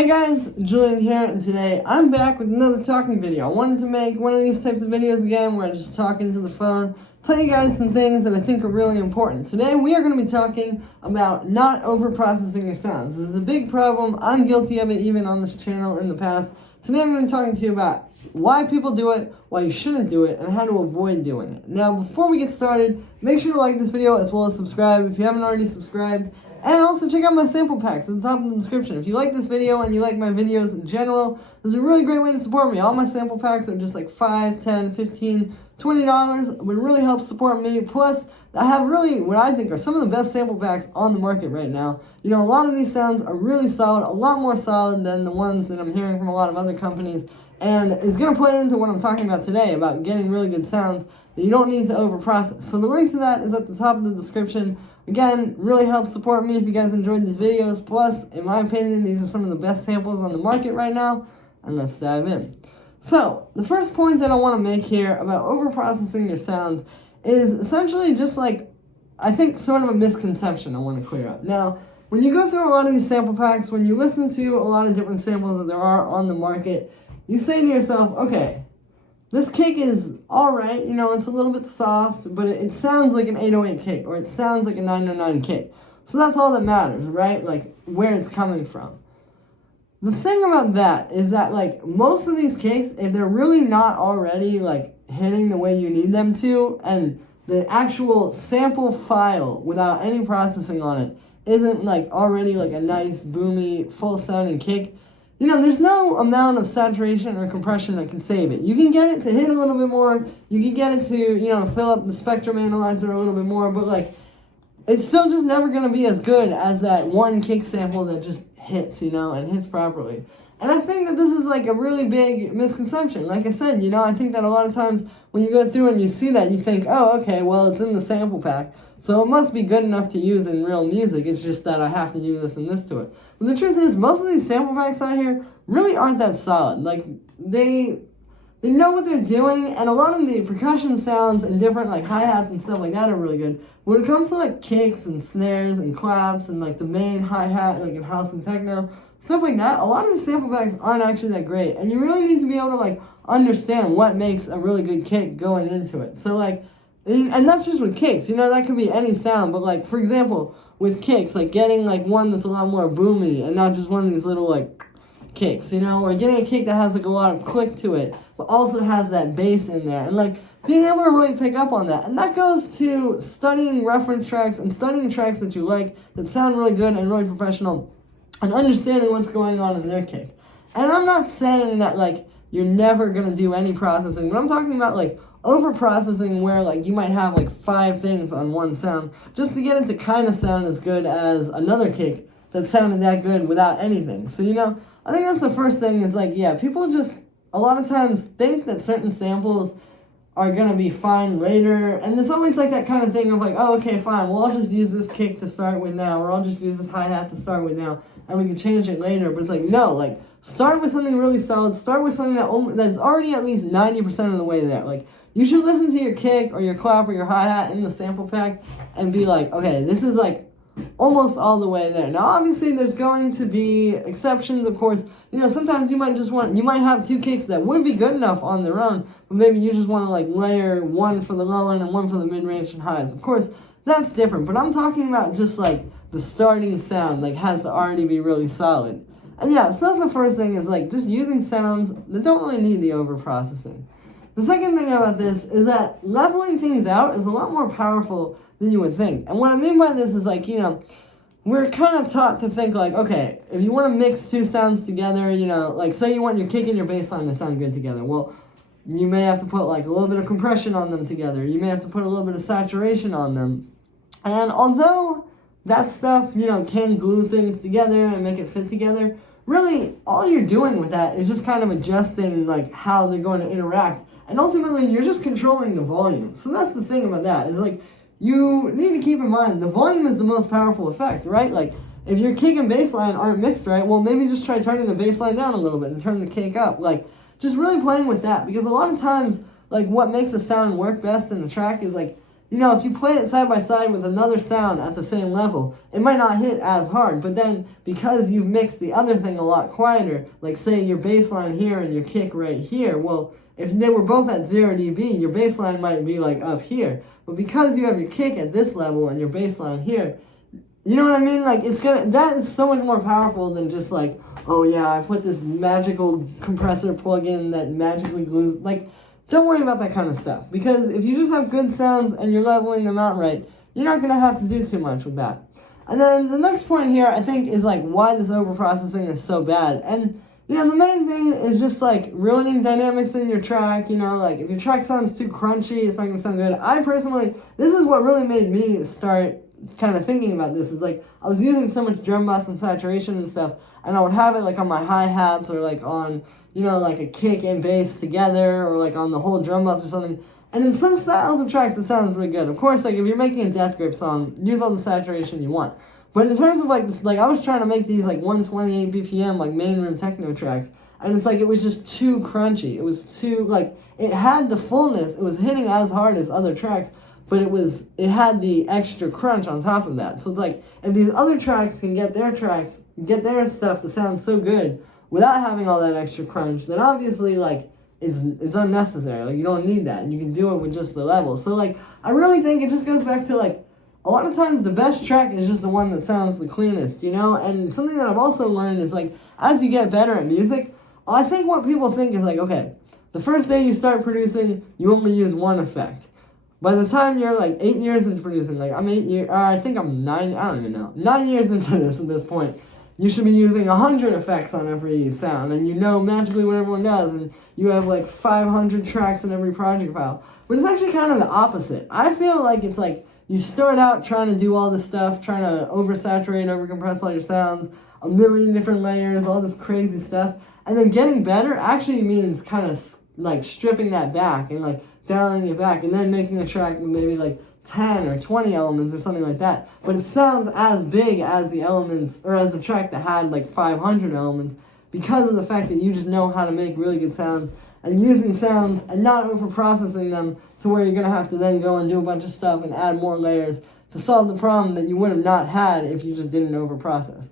Hi guys, Julian here, and today I'm back with another talking video. I wanted to make one of these types of videos again where I just talk into the phone, tell you guys some things that I think are really important. Today we are going to be talking about not overprocessing your sounds. This is a big problem. I'm guilty of it even on this channel in the past. Today I'm going to be talking to you about why people do it, why you shouldn't do it, and how to avoid doing it. Now, before we get started, make sure to like this video as well as subscribe if you haven't already subscribed. And also check out my sample packs at the top of the description. If you like this video and you like my videos in general, this is a really great way to support me. All my sample packs are just like $5, $10, $15, $20. It would really help support me. Plus, I have really what I think are some of the best sample packs on the market right now. You know, a lot of these sounds are really solid, a lot more solid than the ones that I'm hearing from a lot of other companies. And it's going to play into what I'm talking about today, about getting really good sounds that you don't need to overprocess. So the link to that is at the top of the description. Again, really helps support me if you guys enjoyed these videos. Plus, in my opinion, these are some of the best samples on the market right now. And let's dive in. So, the first point that I want to make here about overprocessing your sounds is essentially just like, I think, sort of a misconception I want to clear up. Now, when you go through a lot of these sample packs, when you listen to a lot of different samples that there are on the market, you say to yourself, okay, this kick is alright, you know, it's a little bit soft, but it sounds like an 808 kick, or it sounds like a 909 kick. So that's all that matters, right? Like, where it's coming from. The thing about that is that, like, most of these kicks, if they're really not already, like, hitting the way you need them to, and the actual sample file without any processing on it isn't, like, already, like, a nice, boomy, full-sounding kick, you know, there's no amount of saturation or compression that can save it. You can get it to hit a little bit more, you can get it to, you know, fill up the spectrum analyzer a little bit more, but, like, it's still just never going to be as good as that one kick sample that just hits, you know, and hits properly. And I think that this is, like, a really big misconception. Like I said, you know, I think that a lot of times when you go through and you see that, you think, oh, okay, well, it's in the sample pack, so it must be good enough to use in real music. It's just that I have to do this and this to it. But the truth is, most of these sample packs out here really aren't that solid. Like, they know what they're doing, and a lot of the percussion sounds and different, like, hi-hats and stuff like that are really good. When it comes to, like, kicks and snares and claps and, like, the main hi-hat, like, in house and techno, stuff like that, a lot of the sample packs aren't actually that great. And you really need to be able to, like, understand what makes a really good kick going into it. So, like, and that's just with kicks, you know, that could be any sound, but, like, for example, with kicks, like, getting, like, one that's a lot more boomy and not just one of these little, like, kicks, you know, or getting a kick that has, like, a lot of click to it, but also has that bass in there, and, like, being able to really pick up on that. And that goes to studying reference tracks and studying tracks that you like, that sound really good and really professional, and understanding what's going on in their kick. And I'm not saying that, like, you're never gonna do any processing, but I'm talking about, like, overprocessing where, like, you might have, like, 5 things on one sound just to get it to kind of sound as good as another kick that sounded that good without anything. So, you know, I think that's the first thing is, like, yeah, people just a lot of times think that certain samples are gonna be fine later, and there's always, like, that kind of thing of, like, oh, okay, fine, well, I'll just use this kick to start with now, or I'll just use this hi-hat to start with now, and we can change it later. But it's like, no, like, start with something really solid, start with something that's already at least 90% of the way there. Like, you should listen to your kick or your clap or your hi-hat in the sample pack and be like, okay, this is, like, almost all the way there. Now, obviously, there's going to be exceptions, of course. You know, sometimes you might have 2 kicks that would be good enough on their own, but maybe you just want to, like, layer one for the low end and one for the mid-range and highs. Of course, that's different, but I'm talking about just, like, the starting sound, like, has to already be really solid. And yeah, so that's the first thing, is, like, just using sounds that don't really need the overprocessing. The second thing about this is that leveling things out is a lot more powerful than you would think. And what I mean by this is, like, you know, we're kind of taught to think, like, okay, if you want to mix 2 sounds together, you know, like, say you want your kick and your bass line to sound good together. Well, you may have to put, like, a little bit of compression on them together. You may have to put a little bit of saturation on them. And although that stuff, you know, can glue things together and make it fit together, really, all you're doing with that is just kind of adjusting, like, how they're going to interact. And ultimately, you're just controlling the volume. So that's the thing about that, is, like, you need to keep in mind, the volume is the most powerful effect, right? Like, if your kick and bass line aren't mixed right, well, maybe just try turning the bass line down a little bit and turn the kick up. Like, just really playing with that, because a lot of times, like, what makes a sound work best in a track is, like, you know, if you play it side by side with another sound at the same level, it might not hit as hard, but then because you've mixed the other thing a lot quieter, like say your bass line here and your kick right here, well, if they were both at 0 dB, your bass line might be like up here. But because you have your kick at this level and your bass line here, you know what I mean? Like, that is so much more powerful than just like, oh yeah, I put this magical compressor plug-in that magically glues, like, don't worry about that kind of stuff. Because if you just have good sounds and you're leveling them out right, you're not going to have to do too much with that. And then the next point here, I think, is like why this overprocessing is so bad. And, you know, the main thing is just like ruining dynamics in your track. You know, like if your track sounds too crunchy, it's not going to sound good. I personally, this is what really made me start kind of thinking about this, is like I was using so much drum bass and saturation and stuff, and I would have it like on my hi-hats or like on, you know, like a kick and bass together, or like on the whole drum bus or something. And in some styles of tracks, it sounds really good. Of course, like if you're making a death grip song, use all the saturation you want. But in terms of like this, like I was trying to make these like 128 BPM like main room techno tracks, and it's like it was just too crunchy. It was too like it had the fullness. It was hitting as hard as other tracks, but it had the extra crunch on top of that. So it's like if these other tracks can get their stuff to sound so good without having all that extra crunch, then obviously like it's unnecessary. Like you don't need that, and you can do it with just the levels. So like I really think it just goes back to like a lot of times the best track is just the one that sounds the cleanest, you know? And something that I've also learned is like as you get better at music, I think what people think is like, okay, the first day you start producing, you only use one effect. By the time you're like 8 years into producing, like I'm 8 years, I think I'm 9, I don't even know, 9 years into this at this point, you should be using 100 effects on every sound, and you know magically what everyone does, and you have like 500 tracks in every project file. But it's actually kind of the opposite. I feel like it's like you start out trying to do all this stuff, trying to oversaturate, overcompress all your sounds, a million different layers, all this crazy stuff, and then getting better actually means kind of like stripping that back and like dialing it back, and then making a track with maybe like 10 or 20 elements or something like that. But it sounds as big as the elements, or as the track that had like 500 elements, because of the fact that you just know how to make really good sounds, and using sounds and not overprocessing them to where you're going to have to then go and do a bunch of stuff and add more layers to solve the problem that you would have not had if you just didn't overprocess.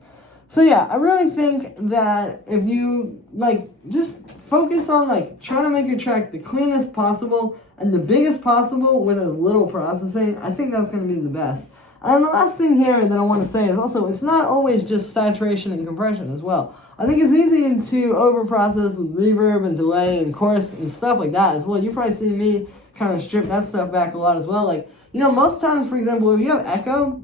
So yeah, I really think that if you like just focus on like trying to make your track the cleanest possible and the biggest possible with as little processing, I think that's going to be the best. And the last thing here that I want to say is also, it's not always just saturation and compression as well. I think it's easy to overprocess with reverb and delay and chorus and stuff like that as well. You've probably seen me kind of strip that stuff back a lot as well. Like, you know, most times, for example, if you have echo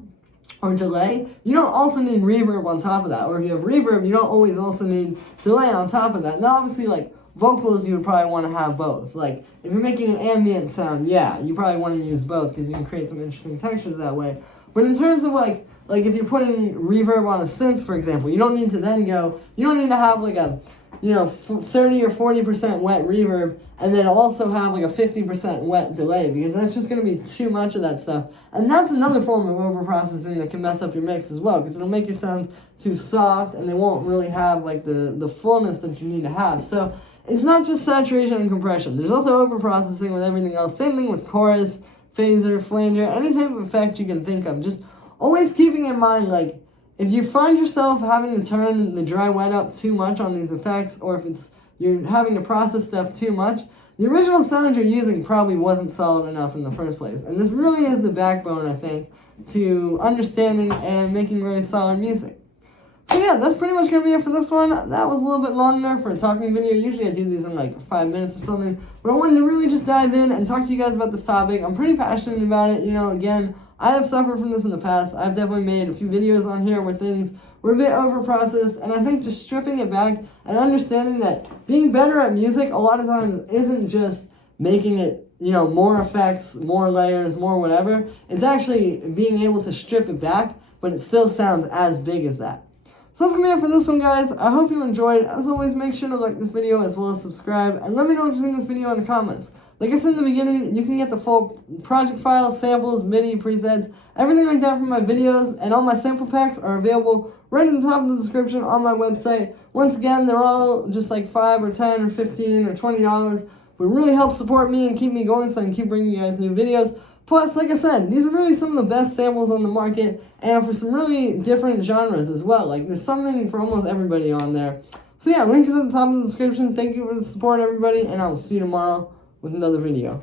or delay, you don't also need reverb on top of that. Or if you have reverb, you don't always also need delay on top of that. Now, obviously, like, vocals, you would probably want to have both. Like, if you're making an ambient sound, yeah, you probably want to use both because you can create some interesting textures that way. But in terms of, like if you're putting reverb on a synth, for example, you don't need to then go, you don't need to have, like, a, you know, 30 or 40% wet reverb and then also have, like, a 50% wet delay, because that's just going to be too much of that stuff. And that's another form of overprocessing that can mess up your mix as well, because it'll make your sounds too soft and they won't really have, like, the fullness that you need to have. So it's not just saturation and compression. There's also overprocessing with everything else. Same thing with chorus, phaser, flanger, any type of effect you can think of. Just always keeping in mind, like, if you find yourself having to turn the dry wet up too much on these effects, or if you're having to process stuff too much, the original sound you're using probably wasn't solid enough in the first place. And this really is the backbone, I think, to understanding and making really solid music. So yeah, that's pretty much going to be it for this one. That was a little bit longer for a talking video. Usually I do these in like 5 minutes or something. But I wanted to really just dive in and talk to you guys about this topic. I'm pretty passionate about it. You know, again, I have suffered from this in the past. I've definitely made a few videos on here where things were a bit overprocessed. And I think just stripping it back and understanding that being better at music a lot of times isn't just making it, you know, more effects, more layers, more whatever. It's actually being able to strip it back, but it still sounds as big as that. So that's going to be it for this one, guys. I hope you enjoyed. As always, make sure to like this video as well as subscribe. And let me know what you think of this video in the comments. Like I said in the beginning, you can get the full project files, samples, MIDI, presets, everything like that from my videos. And all my sample packs are available right at the top of the description on my website. Once again, they're all just like $5 or $10 or $15 or $20. But it really helps support me and keep me going so I can keep bringing you guys new videos. Plus, like I said, these are really some of the best samples on the market, and for some really different genres as well. Like, there's something for almost everybody on there. So yeah, link is at the top of the description. Thank you for the support, everybody, and I will see you tomorrow with another video.